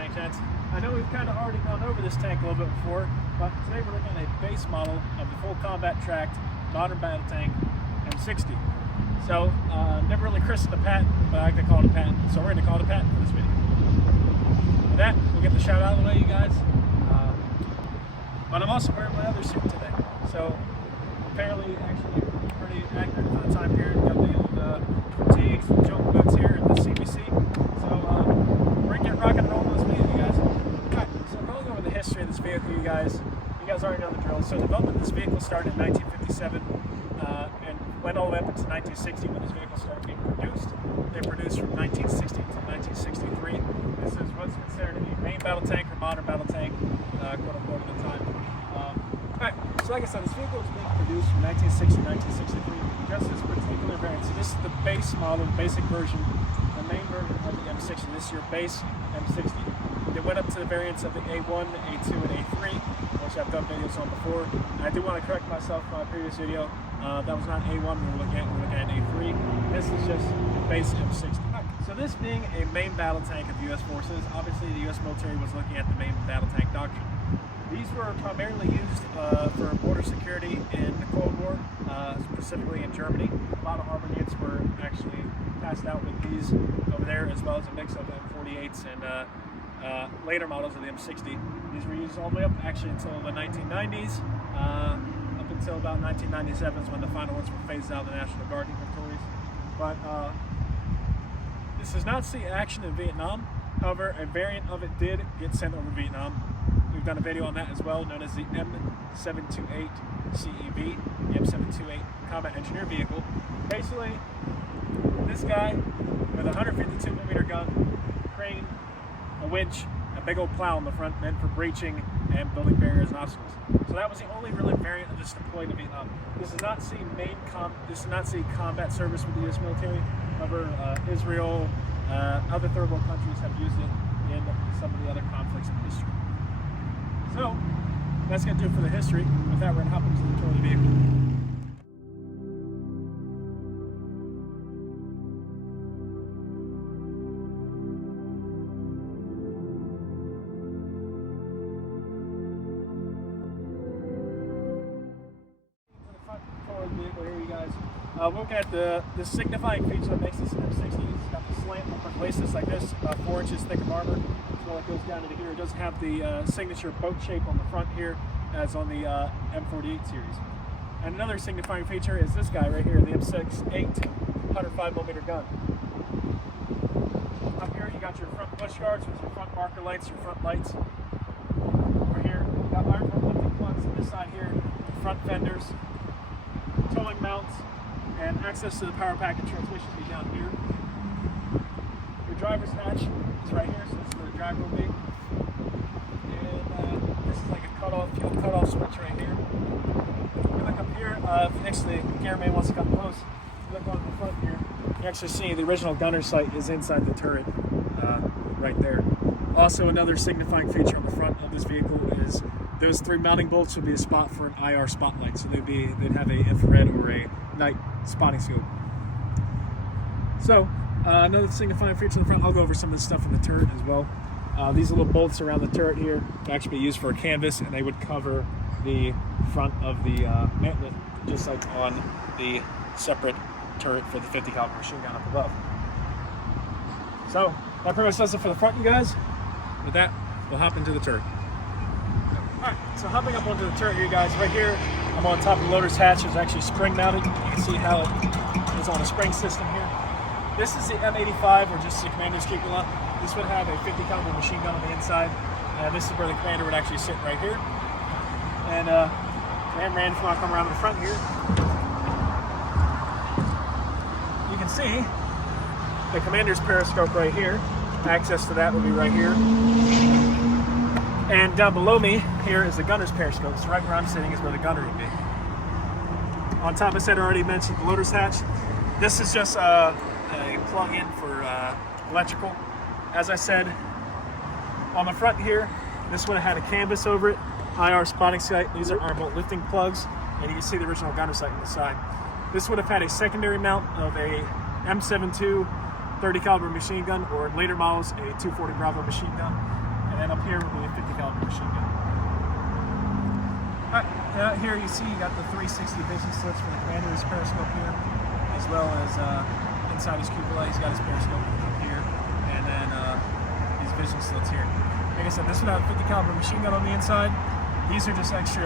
tank heads. I know we've kind of already gone over this tank a little bit before, but today we're looking at a base model of the full combat tracked modern battle tank M60. So, never really christened a Patton, but I like to call it a Patton, so we're going to call it a Patton for this video. With that, we'll get the shout out of the way, you guys. But I'm also wearing my other suit today, so apparently actually pretty accurate for the time period. Got the old fatigues, jump boots here at the CBC. So we're gonna get rocking and rolling this video, you guys. Alright, so going over the history of this vehicle, you guys already know the drill. So the development of this vehicle started in 1957 and went all the way up into 1960 when this vehicle started being produced. They produced from 1960 to 1963. This is what's considered to be main battle tank or modern battle tank, quote unquote, at the time. Alright, so like I said, this vehicle was being produced from 1960 to 1963. Just this particular variant. So this is the base model, the basic version, the main version of the M60. This is your base M60. They went up to the variants of the A1, A2, and A3, which I've done videos on before. And I do want to correct myself from my previous video. That was not A1 we were looking at an A3. This is just the base M60. Right. So this being a main battle tank of the U.S. forces, obviously the U.S. military was looking at the main battle tank doctrine. These were primarily used for border security in the Cold War, specifically in Germany. A lot of armor units were actually passed out with these over there, as well as a mix of M48s and later models of the M60. These were used all the way up actually until the 1990s, up until about 1997 is when the final ones were phased out of the National Guard inventories. But this does not see action in Vietnam. However, a variant of it did get sent over Vietnam. We've done a video on that as well, known as the M728 CEV, the M728 Combat Engineer Vehicle. Basically, this guy with a 152mm gun, crane, a winch, a big old plow on the front, meant for breaching and building barriers and obstacles. So that was the only really variant of this deployed to Vietnam. This does not see combat service with the U.S. military. However, Israel, other third world countries have used it in some of the other conflicts in history. So, that's going to do it for the history. With that, we're going to hop into the tour of the vehicle. We're looking at the signifying feature that makes this an M60. It's got the slant upper braces like this, about 4 inches thick of armor. So it goes down into here. It doesn't have the signature boat shape on the front here, as on the M48 series. And another signifying feature is this guy right here, the M68 105mm gun. Up here, you got your front push guards with your front marker lights, your front lights. Over here, you got iron lifting plugs on this side here, front fenders, towing mounts, and access to the power pack and transmission will be down here. Your driver's hatch is right here, so this is where the driver will be. And this is like a fuel cutoff switch right here. If you look up here, next to the cameraman wants to come close, you look on the front here, you actually see the original gunner sight is inside the turret right there. Also, another signifying feature on the front of this vehicle is those 3 mounting bolts would be a spot for an IR spotlight, so they'd have a infrared or a night spotting scope. So, another signifying feature on the front, I'll go over some of this stuff in the turret as well. These little bolts around the turret here can actually be used for a canvas, and they would cover the front of the mantlet, just like on the separate turret for the 50 caliber machine gun up above. So, that pretty much does it for the front, you guys. With that, we'll hop into the turret. Alright, so hopping up onto the turret here, guys, right here, I'm on top of the loader's hatch. It's actually spring mounted. You can see how it is on a spring system here. This is the M85, or just the commander's cupola. This would have a 50 caliber machine gun on the inside. This is where the commander would actually sit right here. And Ram, if you want to come around to the front here, you can see the commander's periscope right here. Access to that would be right here. And down below me here is the gunner's periscope. So right where I'm sitting is where the gunner would be. On top, I said I already mentioned the loader's hatch. This is just a plug-in for electrical. As I said, on the front here, this would have had a canvas over it, IR spotting sight. These are arm bolt lifting plugs, and you can see the original gunner sight on the side. This would have had a secondary mount of a M728 30 caliber machine gun, or later models a 240 Bravo machine gun. And up here will be a 50 caliber machine gun. Alright, here you see you got the 360 vision slits for the commander's periscope here, as well as inside his cupola he's got his periscope here, and then these vision slits here. Like I said, this would have a 50 caliber machine gun on the inside. These are just extra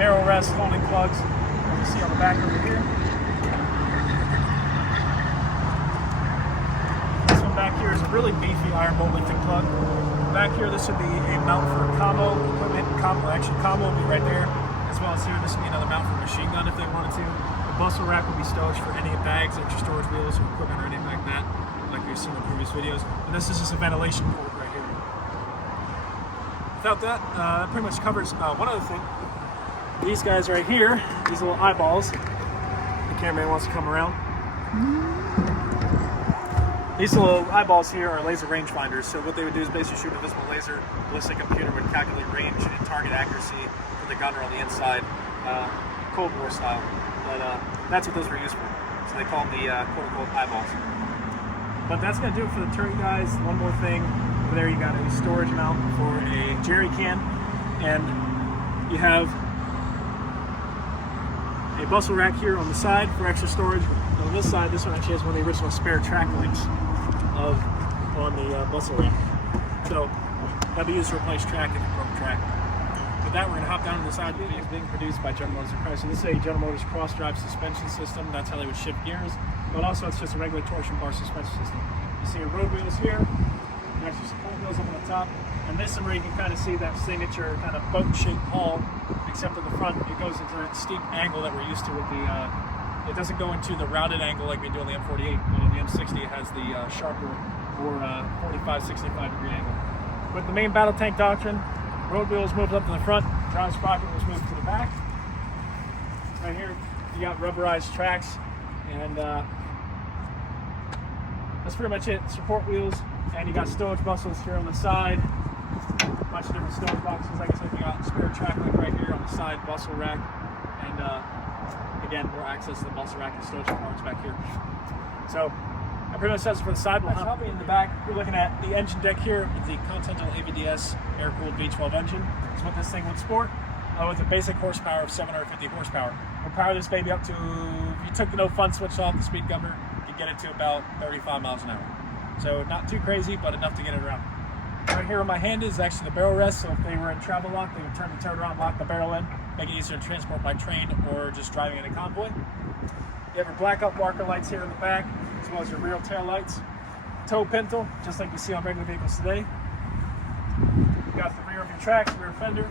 barrel rest holding plugs, as you see on the back over here. This one back here is a really beefy iron bolt lifting plug. Back here, this would be a mount for combo equipment. Combo will be right there, as well as here, this would be another mount for machine gun if they wanted to. The bustle rack would be storage for any bags, extra storage wheels, or equipment, or anything like that, like we've seen in previous videos. And this is just a ventilation port right here. Without that, that pretty much covers one other thing. These guys right here, these little eyeballs. The cameraman wants to come around. These little eyeballs here are laser rangefinders. So what they would do is basically shoot a visible laser. Ballistic computer would calculate range and target accuracy for the gunner on the inside, Cold War style. But that's what those were used for. So they call them the quote-unquote eyeballs. But that's going to do it for the turret, guys. One more thing. Over there you got a storage mount for a jerry can. And you have a bustle rack here on the side for extra storage. On this side, this one actually has one of the original spare track links on the bustle rack. So that'll be used to replace track if you broke track. With that, we're going to hop down to the side. It's being produced by General Motors and Chrysler. This is a General Motors cross-drive suspension system. That's how they would shift gears. But also, it's just a regular torsion bar suspension system. You see your road wheels here. You actually support wheels up on the top. And this is where you can kind of see that signature kind of boat-shaped hull, except at the front, it goes into that steep angle that we're used to with the, it doesn't go into the rounded angle like we do on the M48, but on the M60 it has the sharper or 45, 65 degree angle. With the main battle tank doctrine, road wheels moved up to the front, drive sprocket was moved to the back. Right here, you got rubberized tracks, and that's pretty much it. Support wheels, and you got stowage bustles here on the side. A bunch of different stowage boxes. Like I said, you got spare track link right here on the side bustle rack, and again, more access to the bustle rack and stowage compartments back here. So that pretty much does it for the side. I'll be in the back. We're looking at the engine deck here with the Continental AVDS air-cooled V12 engine. That's what this thing would sport, with a basic horsepower of 750 horsepower. We'll power this baby up to, if you took the no fun switch off the speed governor, you get it to about 35 miles an hour. So not too crazy, but enough to get it around. Right here on my hand is actually the barrel rest, so if they were in travel lock, they would turn the turret around, lock the barrel in, make it easier to transport by train or just driving in a convoy. You have your blackout marker lights here in the back, as well as your rear tail lights. Tow pintle, just like you see on regular vehicles today. You got the rear of your tracks, rear fender,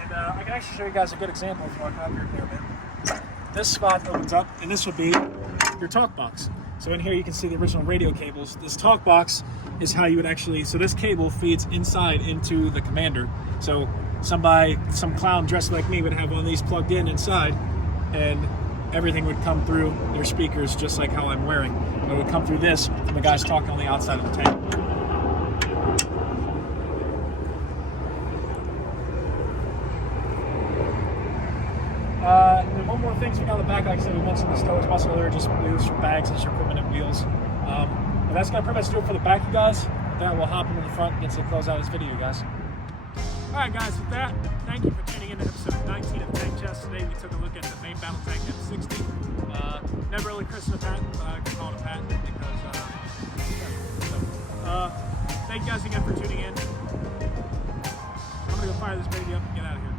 and I can actually show you guys a good example if you want to come up here, man. This spot opens up, and this would be your talk box. So in here you can see the original radio cables. This talk box is how you would actually, so this cable feeds inside into the commander. So some clown dressed like me would have one of these plugged in inside, and everything would come through their speakers just like how I'm wearing. It would come through this from the guys talking on the outside of the tank. And one more thing, so we got the back, like I said, we mentioned the stowage bustle earlier, just used for bags, extra equipment, and wheels. And that's going to pretty much do it for the back, you guys. With that, we'll hop into the front and get to close out this video, guys. Alright guys, with that, thank you for tuning in to episode 19 of Tank Chest. Today we took a look at the main battle tank M60. Never really christened a Patton, but I can call it a Patton because, thank you guys again for tuning in. I'm going to go fire this baby up and get out of here.